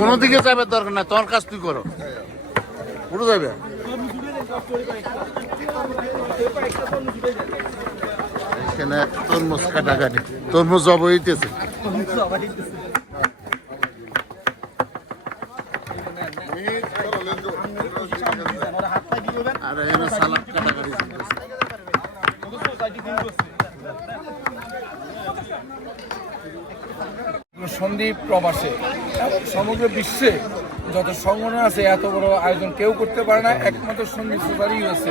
কোনো যাবে দরকার নাই, তোমার কাজ তুই করো। পুরো যাবে এখানে তরমুজ কাটাকাটি, তরমুজ জব হইতেছে। আর এখানে সালাদ কাটাকাটি সন্দীপ প্রবাসে। সমগ্র বিশ্বে যত সংগঠন আছে, এত বড় আয়োজন কেউ করতে পারে না। একমাত্র সন্দীপ সুপারই হয়েছে।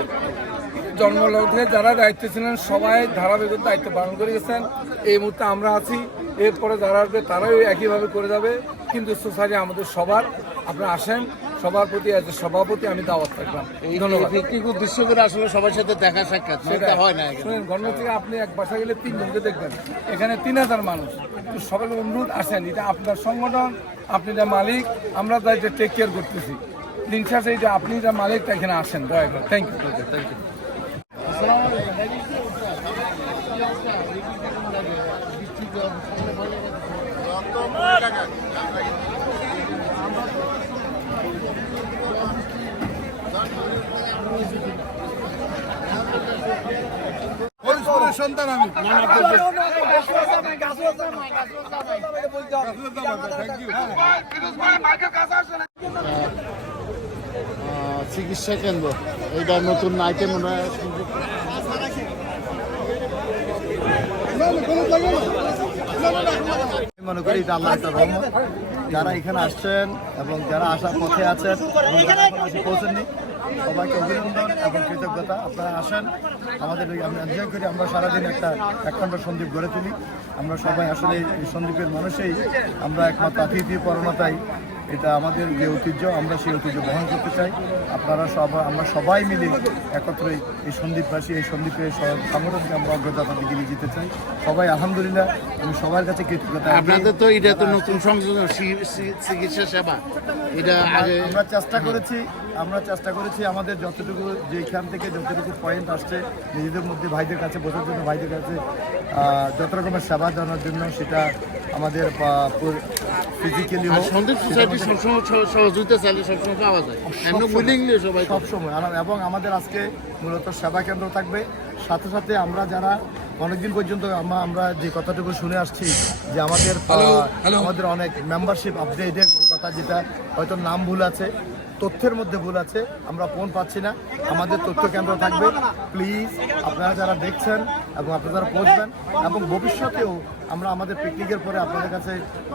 জন্মলগ্নে যারা দায়িত্বে ছিলেন, সবাই ধারাবাহিক দায়িত্ব পালন করে গেছেন। এই মুহূর্তে আমরা আছি। এরপরে যারা আসবে, তারাও একইভাবে করে যাবে। কিন্তু সোসাইটি আমাদের সবার। আপনারা আসেন। সবার প্রতি এজ এ সভাপতি আমি দাওয়াত থাকলাম এই ধন্যবাদ। ব্যক্তিকে উদ্দেশ্য করে আসলে সবার সাথে দেখা সাক্ষাৎ সেটা হয় না। শুনেন গণনা থেকে আপনি এক বাসা গেলে তিন জনকে দেখবেন। এখানে তিন হাজার মানুষ। তো সবাই অনুরোধ আসেন এটা আপনার সংগঠন আপনি যা মালিক আমরা তাই টেক কেয়ার করতেছি। দিন শেষে এটা আপনি যা মালিক তা এখানে আসেন দয়া করে। Thank you thank you ah, চিকিৎসা কেন্দ্র। এটা নতুন আইটেম আমরা আমি মনে করি এটা আল্লাহ একটা রহমত। যারা এখানে আসছেন এবং যারা আসার পথে আছেন পৌঁছেননি সবাইকে অভিনন্দন এবং কৃতজ্ঞতা। আপনারা আসেন আমাদের আমরা এনজয় করি। আমরা সারাদিন একটা একখণ্ড সন্দীপ গড়ে তুলি। আমরা সবাই আসলে এই সন্দীপের মানুষেই। আমরা একমাত্র অতিথি পরণতাই এটা আমাদের যে ঐতিহ্য আমরা সেই ঐতিহ্য বহন করতে চাই। আপনারা সবাই আমরা সবাই মিলে একত্রে এই সন্দীপবাসী এই সন্দীপের সংগঠনকে আমরা অগ্রযাত্রার দিকে নিয়ে যেতে চাই। সবাই আলহামদুলিল্লাহ আমি সবার কাছে কৃতজ্ঞতা। আপনাদের তো এটা তো নতুন সংযোজন চিকিৎসা সেবা। এটা আমরা চেষ্টা করেছি আমরা চেষ্টা করেছি আমাদের যতটুকু যেখান থেকে যতটুকু পয়েন্ট আসছে নিজেদের মধ্যে ভাইদের কাছে বোঝার জন্য ভাইদের কাছে যত রকমের সেবা জানার জন্য সেটা আমাদের ফিজিক্যালি হোক সবসময় এবং আমাদের আজকে মূলত সেবা কেন্দ্র থাকবে। সাথে সাথে আমরা যারা অনেকদিন পর্যন্ত আমরা আমরা যে কথাটুকু শুনে আসছি যে আমাদের আমাদের অনেক মেম্বারশিপ আপডেটের কথা যেটা হয়তো নাম ভুল আছে তথ্যের মধ্যে ভুল আছে, আমরা ফোন পাচ্ছি না। আমাদের তথ্য কেন্দ্র থাকবে। প্লিজ আপনারা যারা দেখছেন এবং আপনারা যারা পৌঁছবেন, এবং ভবিষ্যতেও আমরা আমাদের পিকনিকের পরে আপনাদের কাছে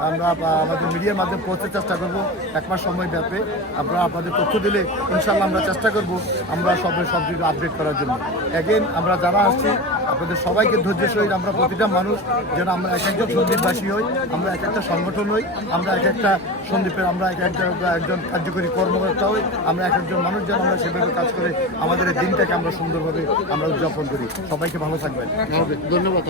আমরা আমাদের মিডিয়ার মাধ্যমে পৌঁছতে চেষ্টা করব। এক মাস সময় ব্যাপে আমরা আপনাদের তথ্য দিলে ইনশাল্লাহ আমরা চেষ্টা করব আমরা সব সব কিছু আপডেট করার জন্য। এগেন আমরা যারা আসছি, আপনাদের সবাইকে ধৈর্য সহিত আমরা প্রতিটা মানুষ যেন আমরা এক একজন সন্দীপবাসী হই, আমরা এক একটা সংগঠন হই, আমরা এক একটা সন্দীপের আমরা এক একজন কার্যকরী কর্মকর্তা হই আমরা এক একজন মানুষ যেন আমরা সেভাবে কাজ করে আমাদের এই দিনটাকে আমরা সুন্দরভাবে আমরা উদযাপন করি সবাইকে ভালো থাকবেন ধন্যবাদ?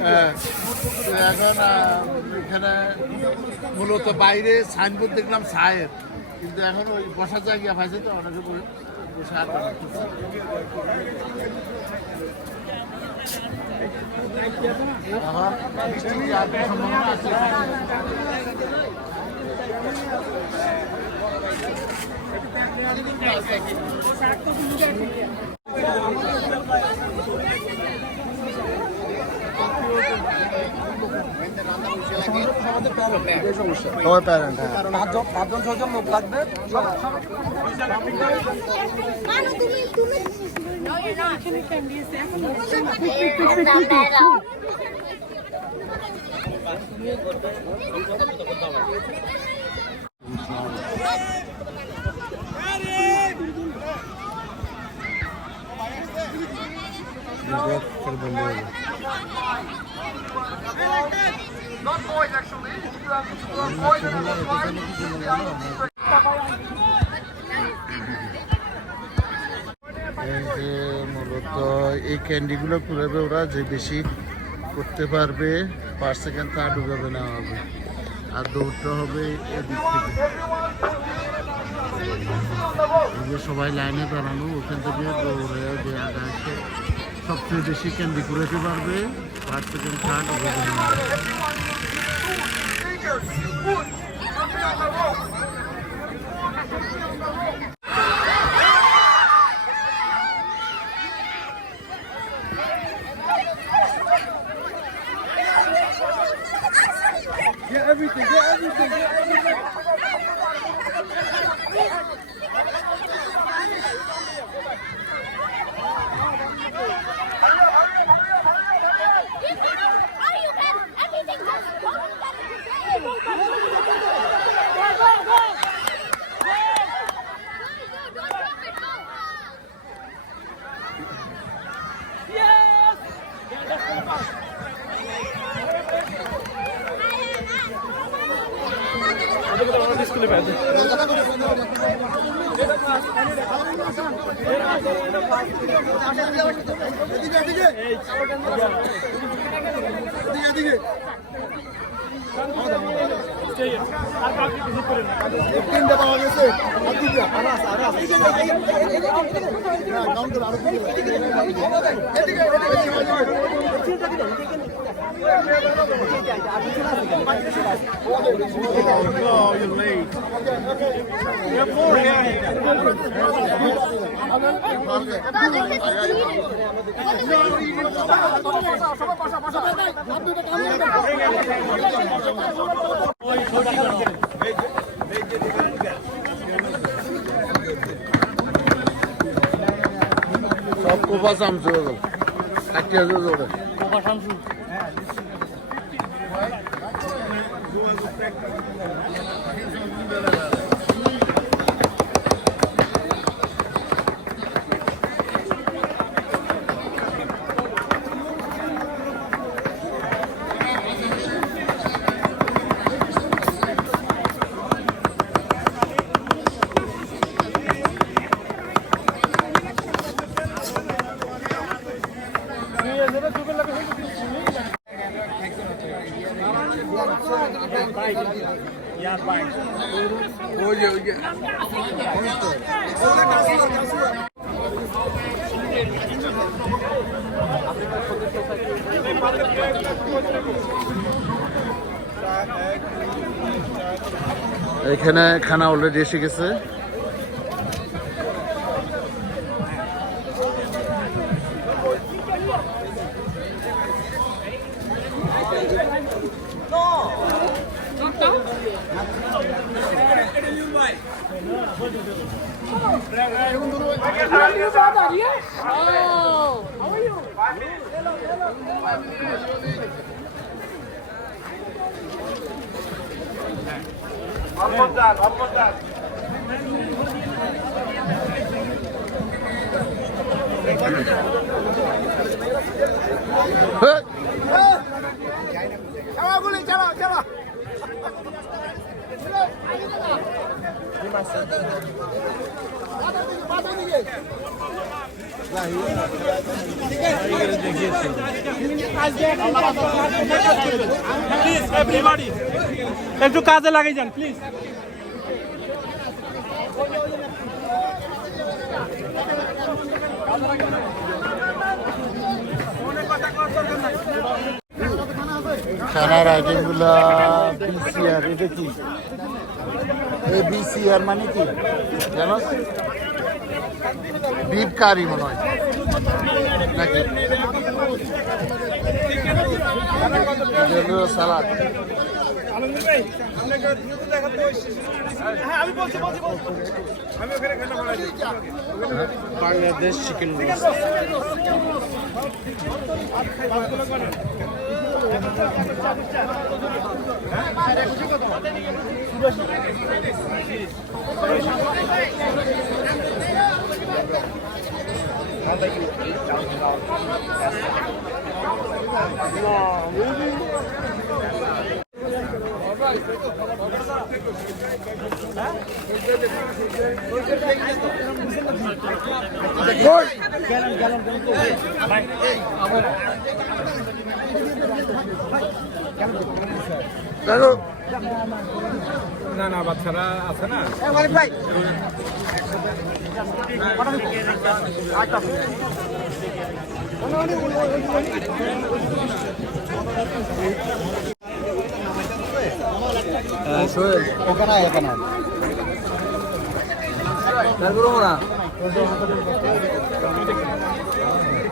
হ্যাঁ, এখন এখানে মূলত বাইরে সাইনবোর্ড দেখলাম ছায়ের কিন্তু এখন ওই বসার জায়গা পাইছে তো অনেকে বসে- বসে আড্ডা মারতেছে। এখন বৃষ্টি কি আর কি সম্ভাবনা আছে? সবাই প্যারেন্ট হ্যাঁ মূলত এই ক্যান্ডিগুলো পুরাবে ওরা, যে বেশি করতে পারবে, পার সেকেন্ড তা ডুবাবে না হবে। আর দৌড়টা হবে সবাই লাইনে দাঁড়ানো, ওখান থেকে দৌড়ে আগে আসে সব চেয়ে বেশি ক্যান্ডি কুড়াতে পারবে। ফার্স্ট তিনটা পাওয়া গেছে আর দুইটা আর আছে আর আছে না কাউন্ট করে আরও এদিকে এদিকে Oh. সব কোপা চামচু কাটি আছে ওটা ওই যে ওই যে এখানে খানা অলরেডি এসে গেছে হ্যাঁ চালাগুলি চালা চালা প্লিজ এভরিবডি একটু কাজে লাগাই যান প্লিজ খানার আইটেমগুলা বিসিআর এটা কি? এ বি সি এর মানে কি? জানো বিপ কারি মনে হয়। নাকি? সালাদ। বাংলাদেশ চিকেন রোস্ট আমার না না বাচ্চারা আছে না? ওখানে এখানে ওই খাওন